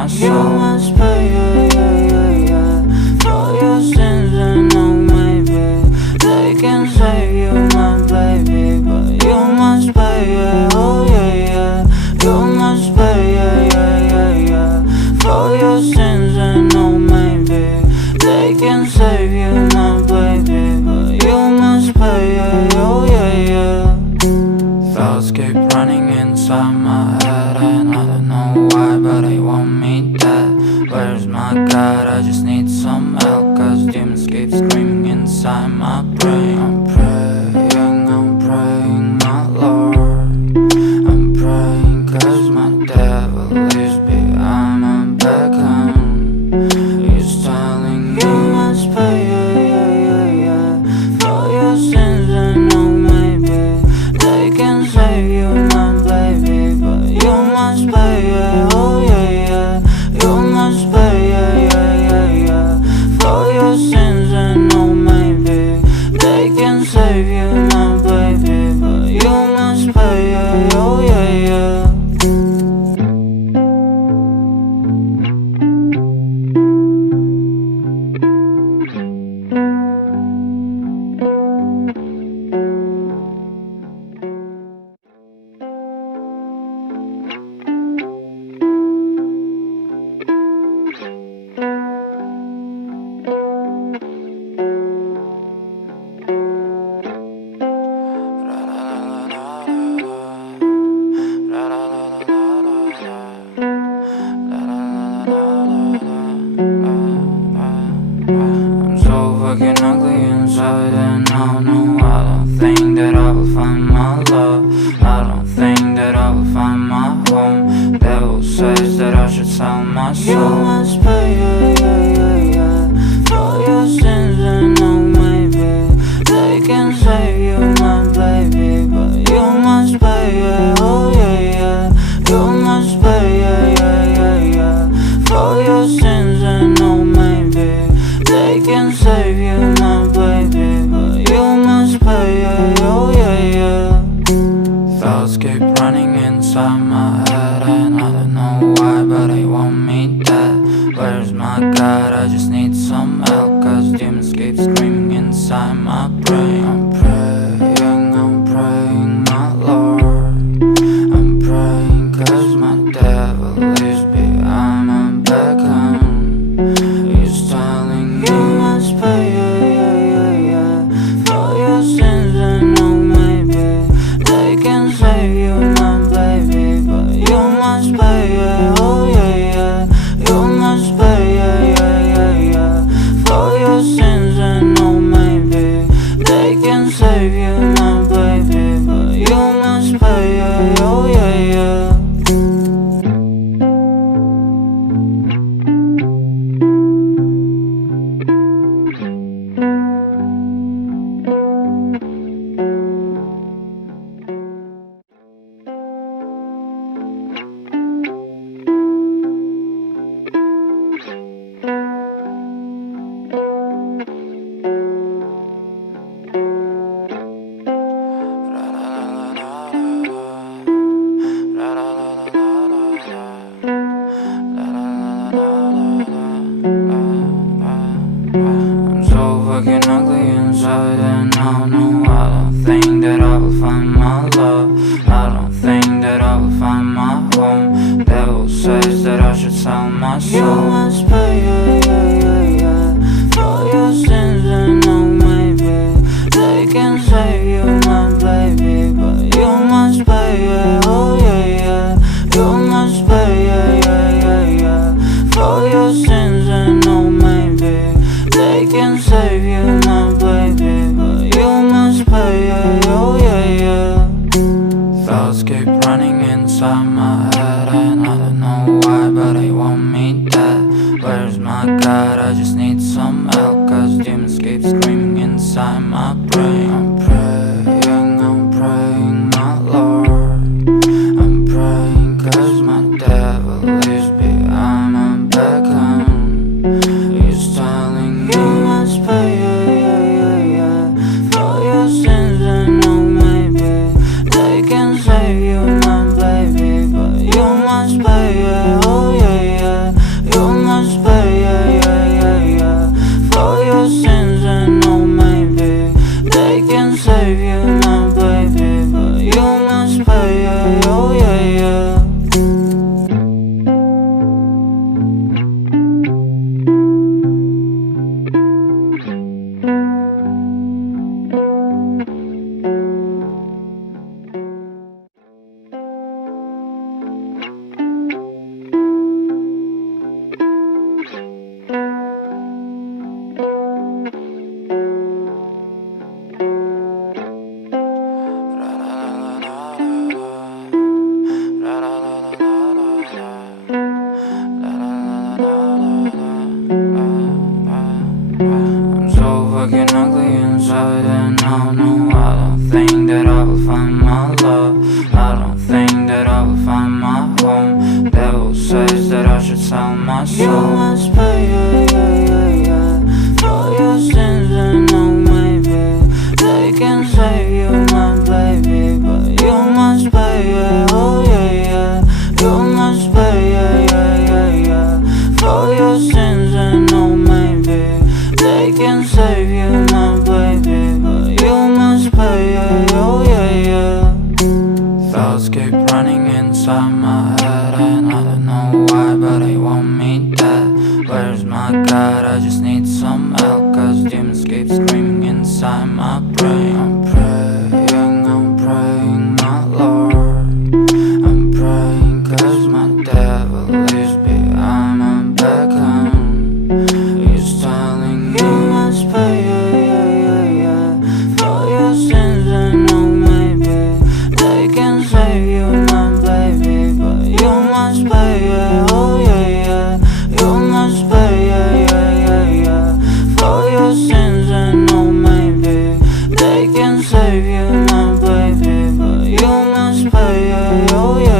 my soul. You must pay, for your sins, and oh maybe they can save you, my baby, but you must pay, oh yeah. You must pay, for your sins, and oh maybe they can save you, my baby, but you must pay, oh yeah. Thoughts keep running inside my head, and I don't know why, but they want me dead. Where's my God? I just need some help, cause demons keep screaming inside my brain. I'm praying, my Lord. I'm praying cause my devil is behind my back, he's telling me you must pay, for your sins, and oh maybe they can save you, my baby, but you must pay, oh yeah. You must pay, for your sins, and oh maybe they can save you, my baby, but you must pay, oh yeah. I'm so fucking ugly inside, and I don't think that I will find my love. I don't think that I will find my home. Devil says that I should sell my You soul. must pay, for your sins, and oh maybe they can save you, my baby, but you must pay, oh yeah. You must pay, for your sins, and oh maybe they can save you, my baby, but you must pay, oh yeah. Thoughts keep running inside my head, and I don't know why, but they want me dead. Where's my God? I just need some help, cause demons keep screaming inside my brain. I'm praying, my Lord. I'm praying cause my devil is behind my back, he's telling me You must pay, for your sins, and oh maybe they can save you, my baby, but you must pay, oh yeah. You must pay, for your sins, and oh maybe they can save you, my baby, but you must pay, oh yeah. I'm so fucking ugly inside, and I don't think that I will find my love. I don't think that I will find my home. Devil says that I should sell my You soul. must pay, for your sins, and oh maybe they can save you, my baby, but you must pay, oh yeah. You must pay, for your sins, and oh maybe they can save you, my baby, but you must pay, oh yeah. Thoughts keep running inside my head, and I don't know why, but they want me dead. Where's my God? I just need some help, cause demons keep screaming inside my brain. I'm praying, my Lord. I'm praying cause my devil is behind my back, he's telling me You must pay, for your sins, and oh maybe they can save you, my baby, but you must pay, oh yeah. love. I don't think that I will find my home. Devil says that I should sell my soul. You must pay, for your sins, and oh maybe they can save you, my baby, but you must pay, oh yeah. You must pay, for your sins, and oh maybe they can save you, my baby, but you must pay, oh yeah. Thoughts keep running inside my head, and I don't know why, but they want me dead. Where's my God? I just need some help, cause demons keep screaming inside my brain. I'm praying, my Lord. I'm praying cause my devil is behind my back home. He's telling me you must pay, for your sins, and oh maybe they can save you, my baby, but you must pay, oh yeah. You must pay, for your sins, and oh maybe they can save you, my baby, but you must pay, oh yeah.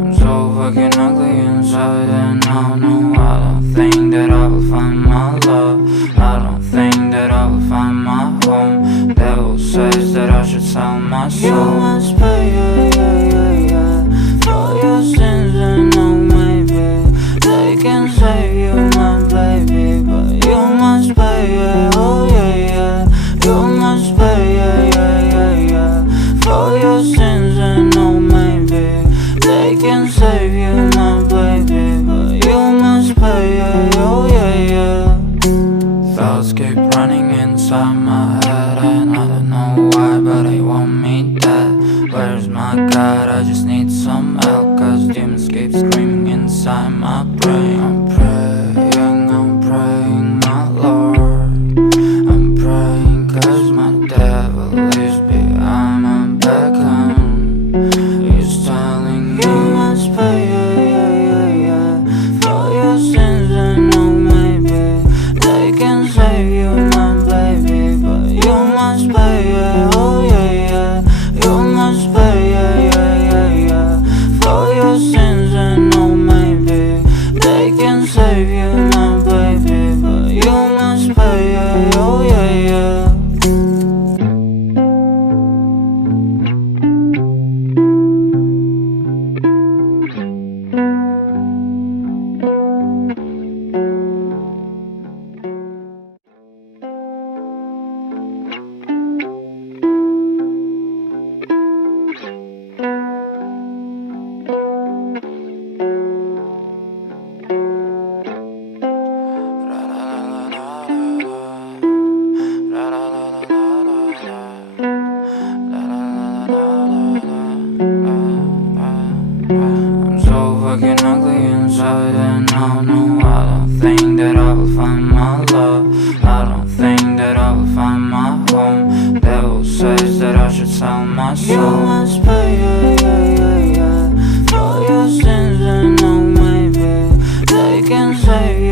I'm so fucking ugly inside, and I don't think that I will find my love. I don't think that I will find my home. Devil says that I should sell my You soul. must pay, for your sins, and oh maybe they can save you, my baby, but you must pay, oh yeah. You must pay, for your sins, and oh maybe they can save you, my baby, but you must pay, oh yeah. Thoughts keep running inside